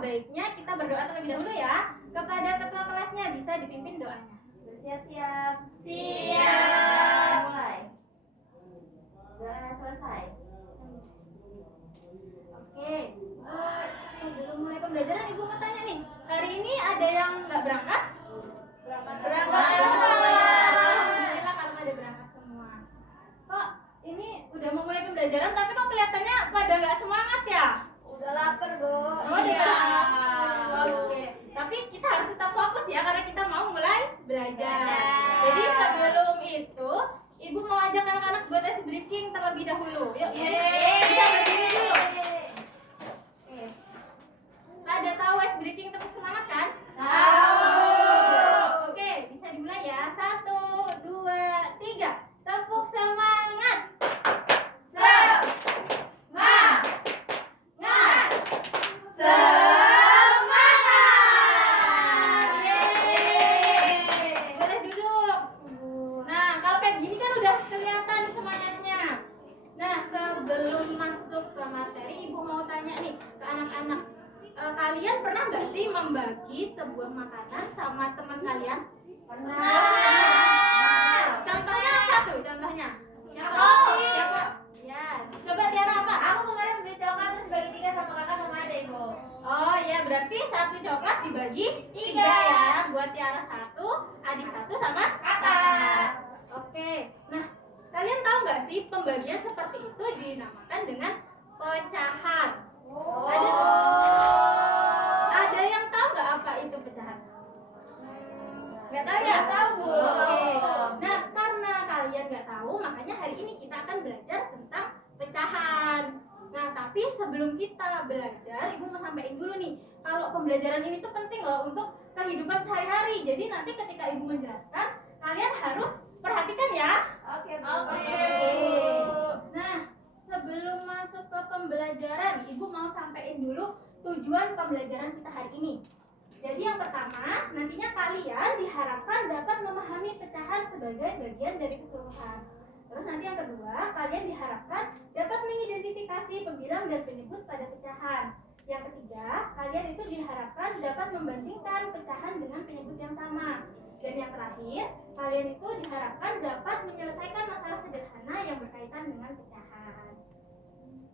baiknya kita berdoa terlebih dahulu ya. Kepada ketua kelasnya bisa dipimpin doanya. Bersiap-siap. Siap. Mulai. Udah selesai. Oke, sebelum mulai pembelajaran Ibu mau tanya nih, hari ini ada yang nggak berangkat? Berangkat semua. Alhamdulillah kalau ada berangkat semua. Kok ini udah mau mulai pembelajaran tapi kok kelihatannya pada nggak semangat ya? Udah lapar, Bu. Iya. Oke, tapi kita harus tetap fokus ya karena kita mau mulai belajar. Jadi sebelum itu Ibu mau ajak anak-anak buat ice breaking terlebih dahulu. Yuk, kita berdiri dulu. Oke. Pada tahu ice breaking tepuk semangat kan? Tahu. Oke, bisa dimulai ya. 1, 2, 3. Tepuk semangat. Kalian pernah nggak sih membagi sebuah makanan sama teman kalian? Pernah. Contohnya apa tuh? Contohnya? Siapa? Ya. Coba Tiara apa? Aku kemarin beli coklat terus bagi 3 sama kakak sama adek, Ibu. Oh ya, berarti 1 coklat dibagi 3 ya. Buat Tiara 1, adik 1 sama Kakak. Oke. Nah, kalian tahu nggak sih pembagian seperti itu dinamakan dengan pecahan? Ada yang tahu nggak apa itu pecahan? Nggak tahu ya? Nggak tahu, Bu. Oke. Nah, karena kalian nggak tahu, makanya hari ini kita akan belajar tentang pecahan. Nah, tapi sebelum kita belajar, Ibu mau sampaikan dulu nih, kalau pembelajaran ini tuh penting loh untuk kehidupan sehari-hari. Jadi nanti ketika Ibu menjelaskan, kalian harus perhatikan ya. Oke, Bu. Oke. Nah, sebelum masuk ke pembelajaran, Ibu mau sampaikan dulu tujuan pembelajaran kita hari ini. Jadi yang pertama, nantinya kalian diharapkan dapat memahami pecahan sebagai bagian dari keseluruhan. Terus nanti yang kedua, kalian diharapkan dapat mengidentifikasi pembilang dan penyebut pada pecahan. Yang ketiga, kalian itu diharapkan dapat membandingkan pecahan dengan penyebut yang sama. Dan yang terakhir, kalian itu diharapkan dapat menyelesaikan masalah sederhana yang berkaitan dengan pecahan.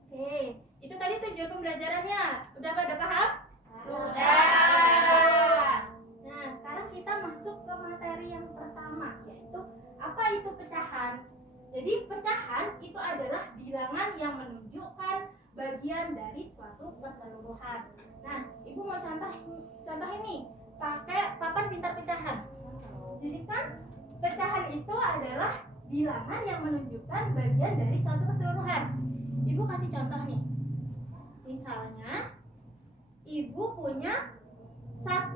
Oke, itu tadi tujuan pembelajarannya. Udah pada paham? Sudah. Nah, sekarang kita masuk ke materi yang pertama, yaitu apa itu pecahan. Jadi pecahan itu adalah bilangan yang menunjukkan bagian dari suatu keseluruhan. Nah, Ibu mau contoh ini pakai papan pintar pecahan. Jadi kan pecahan itu adalah bilangan yang menunjukkan bagian dari suatu keseluruhan. Ibu kasih contoh nih. Misalnya Ibu punya 1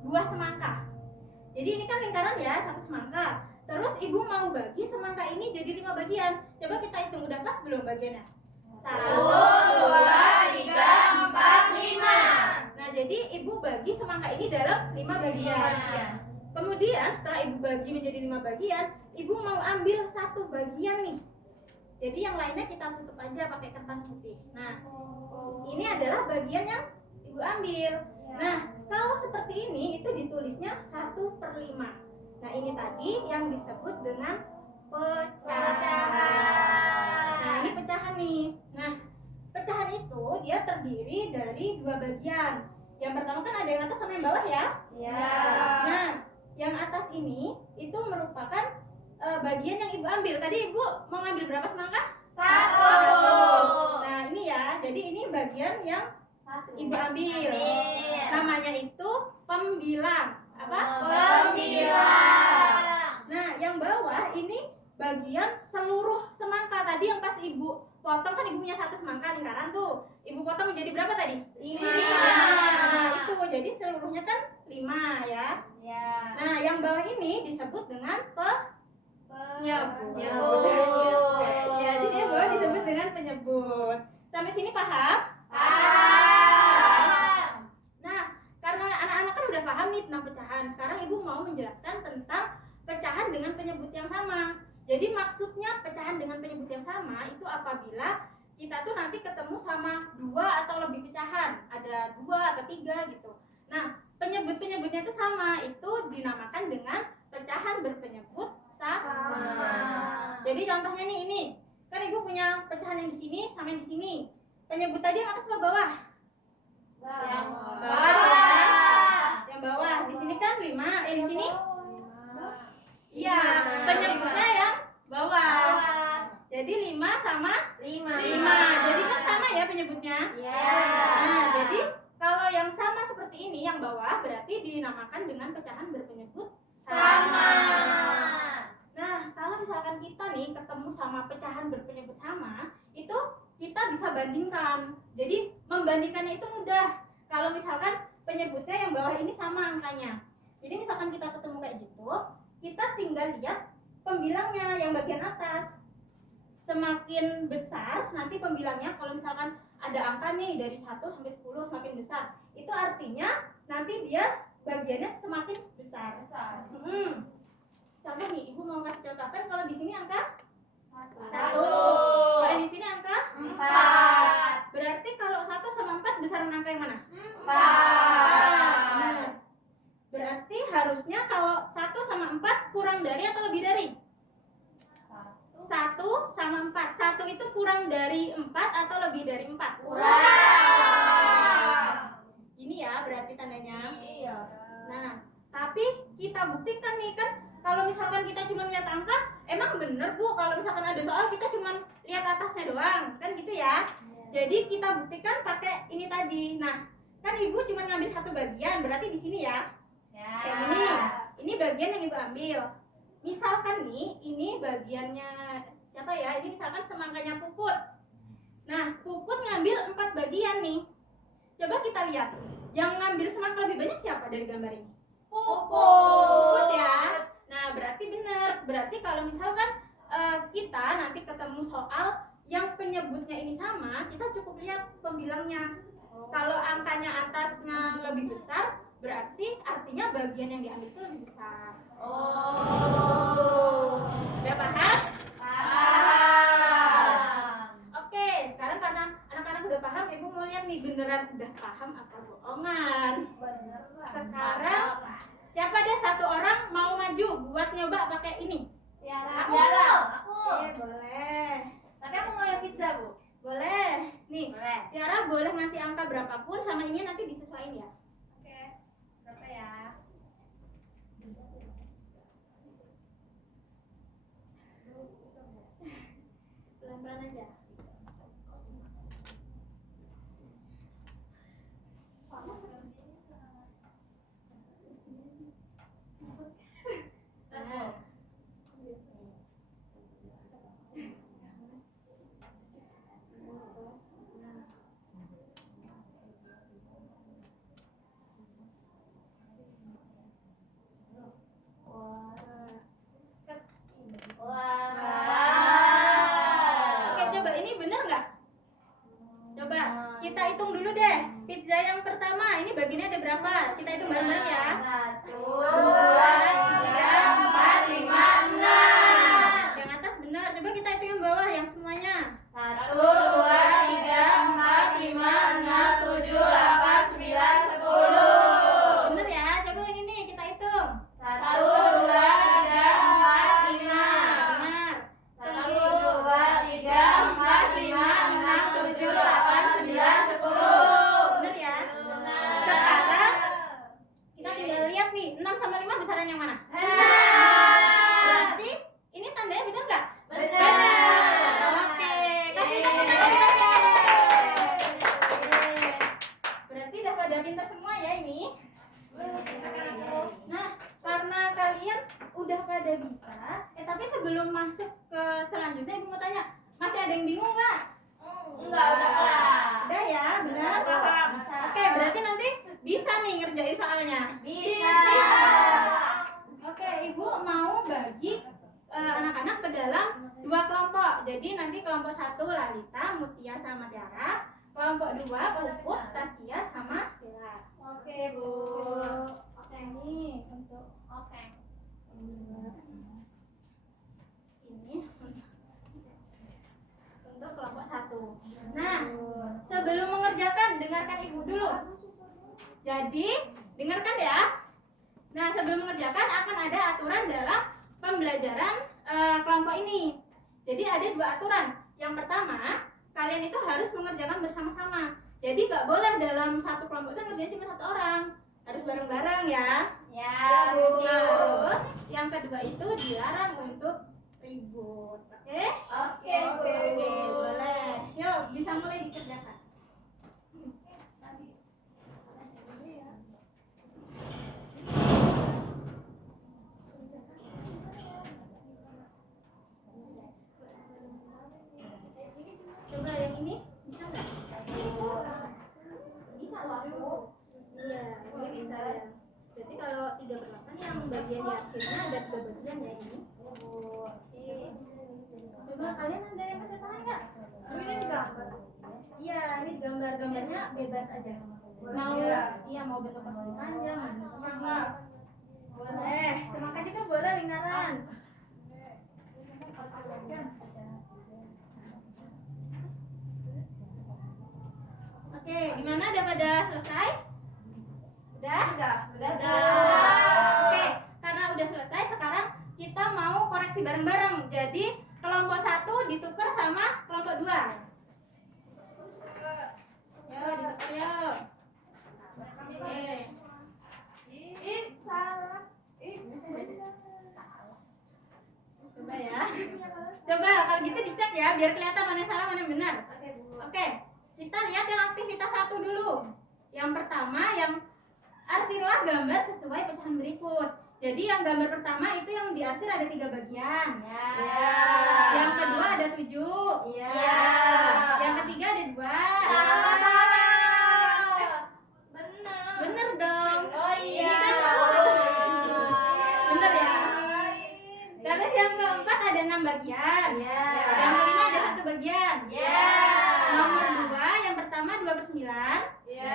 buah semangka. Jadi ini kan lingkaran ya, 1 semangka. Terus Ibu mau bagi semangka ini jadi 5 bagian. Coba kita hitung, udah pas belum bagiannya? 1, 2, 3, 4, 5. Nah, jadi Ibu bagi semangka ini dalam 5 bagian. Kemudian setelah Ibu bagi menjadi 5 bagian, Ibu mau ambil 1 bagian nih. Jadi yang lainnya kita tutup aja pakai kertas putih. Nah, ini adalah bagian yang Ibu ambil. Nah, kalau seperti ini itu ditulisnya 1/5. Nah, ini tadi yang disebut dengan pecahan. Nah, ini pecahan nih. Nah, pecahan itu dia terdiri dari 2 bagian. Yang pertama kan ada yang atas sama yang bawah ya? Iya. Nah, yang atas ini itu merupakan bagian yang Ibu ambil. Tadi Ibu mau ngambil berapa semangka? 1. Nah, ini ya. Jadi ini bagian yang Ibu ambil. Namanya itu pembilang. Apa? Pembilang. Nah, yang bawah ini bagian seluruh semangka. Tadi yang pas Ibu potong kan Ibu punya 1 semangka lingkaran tuh. Ibu potong menjadi berapa tadi? 5. Nah, itu jadi seluruhnya kan 5 ya. Ya. Nah, yang bawah ini disebut dengan penyebut. Jadi dia bawah disebut dengan penyebut. Sampai sini paham? Paham. Nah, karena anak-anak kan udah paham nih tentang pecahan. Sekarang Ibu mau menjelaskan tentang pecahan dengan penyebut yang sama. Jadi maksudnya pecahan dengan penyebut yang sama itu apabila kita tuh nanti ketemu sama 2 atau lebih pecahan, ada 2 atau 3 gitu. Nah, penyebut-penyebutnya itu sama, itu dinamakan dengan pecahan berpenyebut sama. Jadi contohnya nih ini, kan ibu punya pecahan yang di sini sama yang di sini. Penyebut tadi yang atas apa bawah? Yang Bawah. Ya? Yang bawah. Di sini kan 5, di sini? Iya. Penyebutnya yang bawah. Jadi 5 sama 5. Jadi kan sama ya penyebutnya. Nah, jadi kalau yang sama seperti ini yang bawah berarti dinamakan dengan pecahan berpenyebut sama. Nah, kalau misalkan kita nih ketemu sama pecahan berpenyebut sama, itu kita bisa bandingkan. Jadi membandingkannya itu mudah. Kalau misalkan penyebutnya yang bawah ini sama angkanya. Jadi misalkan kita ketemu kayak gitu, kita tinggal lihat pembilangnya yang bagian atas. Semakin besar nanti pembilangnya, kalau misalkan ada angka nih dari 1 sampai 10 semakin besar, itu artinya nanti dia bagiannya semakin besar. Contoh nih, ibu mau kasih contoh kan kalau di sini angka 1. Kalau di sini angka 4. Berarti kalau 1 sama 4 besaran angka yang mana? 4. Berarti harusnya kalau 1 sama 4 kurang dari atau lebih dari? 1 sama 4. 1 itu kurang dari 4 atau lebih dari 4? Kurang. Ini ya berarti tandanya. Iya. Nah, tapi kita buktikan nih kan, kalau misalkan kita cuma lihat angka, emang bener Bu kalau misalkan ada soal kita cuma lihat atasnya doang, kan gitu ya. Jadi kita buktikan pakai ini tadi. Nah, kan ibu cuma ngambil satu bagian, berarti di sini ya. Kayak gini. Ini bagian yang ibu ambil. Misalkan nih, ini bagiannya siapa ya? Ini misalkan semangkanya Puput. Nah, Puput ngambil 4 bagian nih. Coba kita lihat. Yang ngambil semangka lebih banyak siapa dari gambar ini? Puput ya. Nah, berarti benar. Berarti kalau misalkan kita nanti ketemu soal yang penyebutnya ini sama, kita cukup lihat pembilangnya. Kalau angkanya atasnya lebih besar, berarti artinya bagian yang diambil itu lebih besar. Udah paham? Paham. Oke, sekarang karena anak-anak udah paham, ibu mau lihat nih beneran udah paham atau bohongan. Sekarang siapa deh satu orang mau maju buat nyoba pakai ini? Aku. Boleh. Tapi aku mau yang pizza, Bu. Boleh. Nih, Boleh. Tiara boleh ngasih angka berapapun sama ini nanti disesuaiin ya. Oke. Berapa ya? Pelan-pelan aja. Nah. Oke, coba ini bener nggak? Coba kita hitung dulu deh. Pizza yang pertama ini bagiannya ada berapa? Kita hitung bareng-bareng ya. 1, 2, 3, 4, 5, 6. Yang atas benar. Coba kita hitung yang bawah yang semuanya. 1, 2, 3, 4, 5, 6, 7, 8, 9, 10. Bener ya. Coba yang ini kita hitung. 1, 2, 3, 4, 5. Benar. 1, 2, 3, 4, 5, 6, 7, 8, 9, 10. Bener ya. Benar. Sekarang kita tinggal lihat nih 6 sama 5 besaran yang mana? Berarti ini tandanya bener nggak? Benar. Oke, kasih tepuk tangan ya. Berarti udah pada pintar semua ya ini. Nah, karena kalian udah pada bisa, tapi sebelum masuk ke selanjutnya ibu mau tanya, masih ada yang bingung nggak? Enggak, udah kelar. Udah ya, benar? Bisa. Oke, berarti nanti bisa nih ngerjain soalnya. Bisa. Oke, ibu mau bagi anak-anak ke dalam 2 kelompok. Jadi nanti kelompok 1 Lalita, Mutia sama Tiara. Kelompok 2 Puput, Taskia sama Tiara. Oke, Bu. Oke, ini untuk Oke. ini untuk kelompok 1. Jadi, dengarkan ya. Nah, sebelum mengerjakan akan ada aturan dalam pembelajaran kelompok ini. Jadi ada 2 aturan. Yang pertama, kalian itu harus mengerjakan bersama-sama. Jadi nggak boleh dalam satu kelompok itu ngerjain cuma 1 orang. Harus bareng-bareng ya. Ya, Terus yang kedua itu dilarang untuk ribut. Oke? Oke, Bu. Oke, boleh. Yuk, bisa mulai dikerjakan. Coba yang ini bisa nggak? Bisa loh aku. Iya, ini bisa ya. Berarti kalau 3/8 yang bagian diarsirnya ada 3 bagian ya ini. Oke. Coba kalian ada yang kesusahan nggak? Ini gambar. Iya, ini gambar-gambarnya bebas aja. Mau iya mau bentuk persegi panjang, mau bentuk semangka. Boleh, semangka juga boleh lingkaran. Oke, gimana? Udah pada selesai? Udah? Oke, karena udah selesai sekarang kita mau koreksi bareng-bareng. Jadi kelompok 1 ditukar sama kelompok 2. Yo, ditukar yuk. Oke. Salah. Coba ya. Coba kalau gitu dicek ya biar kelihatan mana yang salah mana yang benar. Oke, Bu. Oke, kita lihat yang aktivitas 1 dulu. Yang pertama yang arsirlah gambar sesuai pecahan berikut. Jadi yang gambar pertama itu yang diarsir ada 3 bagian. Ya. Yang kedua ada 7. Iya. Yang ketiga ada 2. Salah. Bener dong. Oh iya. Ini kan salah. Bener ya. Terus yang keempat ada 6 bagian. Iya. Yang kelima ada 1 bagian. Iya. Nomor 2 yang pertama 2/9. Iya.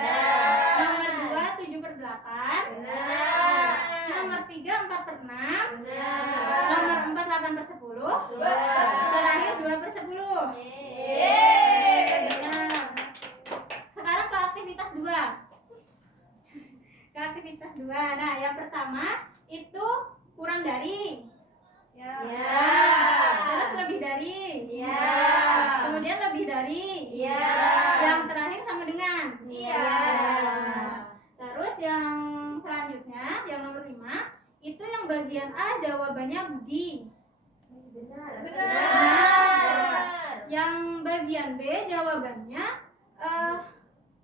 Nomor 2 7/8. Benar. Nomor 3 4/6. Benar. Nomor 4 8/10. Benar. Terakhir 2/10. Yeay. Benar. Sekarang ke aktivitas 2. Ke aktivitas 2. Nah, yang pertama itu kurang dari. Ya. Terus lebih dari. Iya. Kemudian lebih dari. Iya. Yang terakhir sama dengan. Iya. Terus yang selanjutnya, yang nomor 5, itu yang bagian A jawabannya Budi. Benar. Yang bagian B jawabannya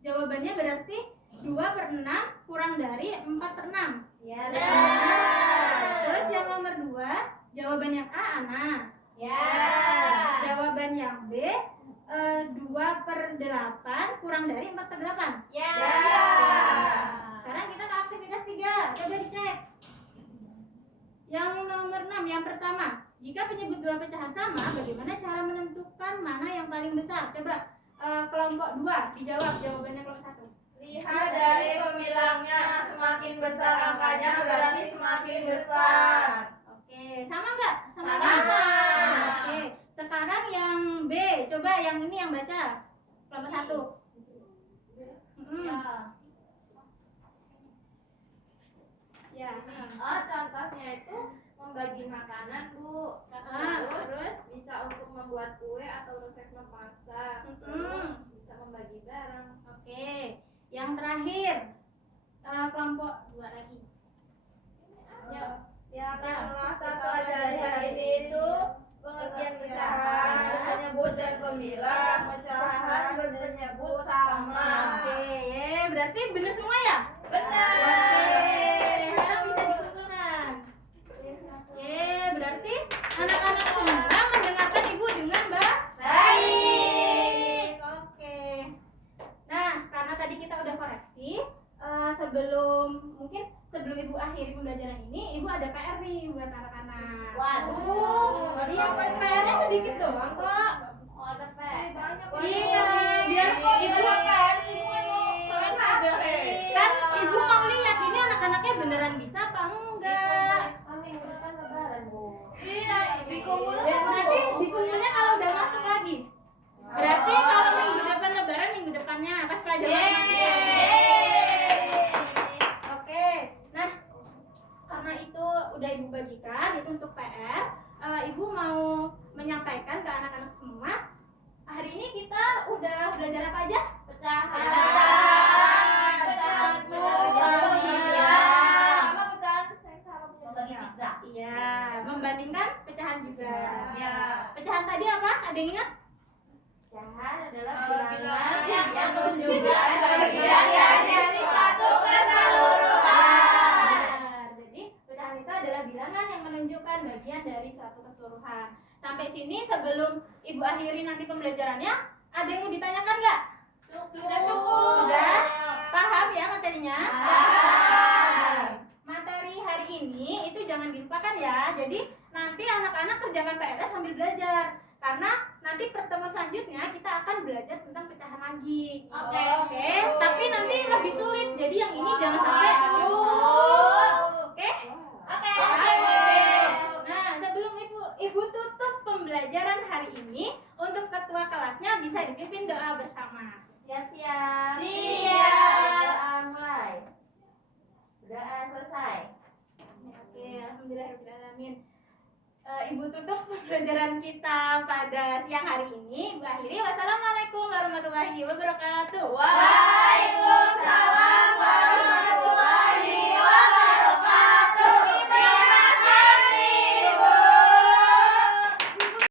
jawabannya berarti 2/6 kurang dari 4/6. Ya. Terus yang nomor 2 jawaban yang A Ana. Ya. Jawaban yang B 2/8 kurang dari 4/8. Ya. Sekarang kita ke aktivitas 3. Coba dicek. Yang nomor 6 yang pertama, jika penyebut 2 pecahan sama, bagaimana cara menentukan mana yang paling besar? Coba kelompok 2 dijawab jawabannya kelompok 1. Lihat dari pembilangnya, semakin besar angkanya berarti semakin besar. Oke, sama nggak? Sama. Oke, sekarang yang B, coba yang ini yang baca kelompok 1. Ya. Oh, contohnya itu membagi makanan, Bu. Terus? Bisa untuk membuat kue atau resep memasak. Terus bisa membagi barang. Oke, yang terakhir kelompok 2 lagi. Ya. Yang telah kita pelajari hari ini itu pengertian pecahan, penyebut dan pembilang. Pecahan berpenyebut sama. Oke, berarti benar semua ya? Benar. Oke, sekarang bisa dikumpulkan. Berarti anak-anak semua mendengarkan ibu dengan Baik. Oke. Nah, karena tadi kita udah koreksi, sebelum ibu akhiri pembelajaran ini, ibu ada PR nih buat anak-anak. Waduh. Iya, PR-nya sedikit doang kok. Oh, ada P. Iya, biar kok ibu kan ibu mau lihat ini anak-anaknya beneran bisa apa enggak. Kami nguruskan lebaran, Bu. Iya, dikumpul. Dan nanti dikumpulnya kalau udah masuk lagi. Berarti kalau minggu depan lebaran, minggu depannya pas pelajaran. Yeay. berikan itu untuk PR. Ibu mau menyampaikan ke anak-anak semua. Hari ini kita udah belajar apa aja? Pecahan. Pecahan sama pecahan Membagi pizza. Iya, membandingkan pecahan juga. Ya. Pecahan tadi apa? Ada yang ingat? Pecahan adalah Bilangan bilangan yang yang menunjukkan menunjukkan bagian dari suatu keseluruhan. Benar. Jadi pecahan itu adalah bilangan yang menunjukkan bagian dari suatu keseluruhan. Sampai sini sebelum Ibu akhiri nanti pembelajarannya, ada yang mau ditanyakan nggak? Sudah cukup. Sudah? Paham ya materinya? Paham. Materi hari ini itu jangan dilupakan ya. Jadi nanti anak-anak kerjakan PR sambil belajar. Karena nanti pertemuan selanjutnya kita akan belajar tentang pecahan lagi. Oke. Tapi nanti lebih sulit. Jadi yang ini jangan sampai Oke? Oke. Nah, sebelum Ibu tutup pembelajaran hari ini, untuk ketua kelasnya bisa dipimpin doa bersama. Siap-siap. Siap. Doa mulai. Doa selesai. Oke, alhamdulillahirobbilalamin. Ibu tutup pembelajaran kita pada siang hari ini. Ibu akhiri. Wassalamualaikum warahmatullahi wabarakatuh. Waalaikumsalam warahmatullahi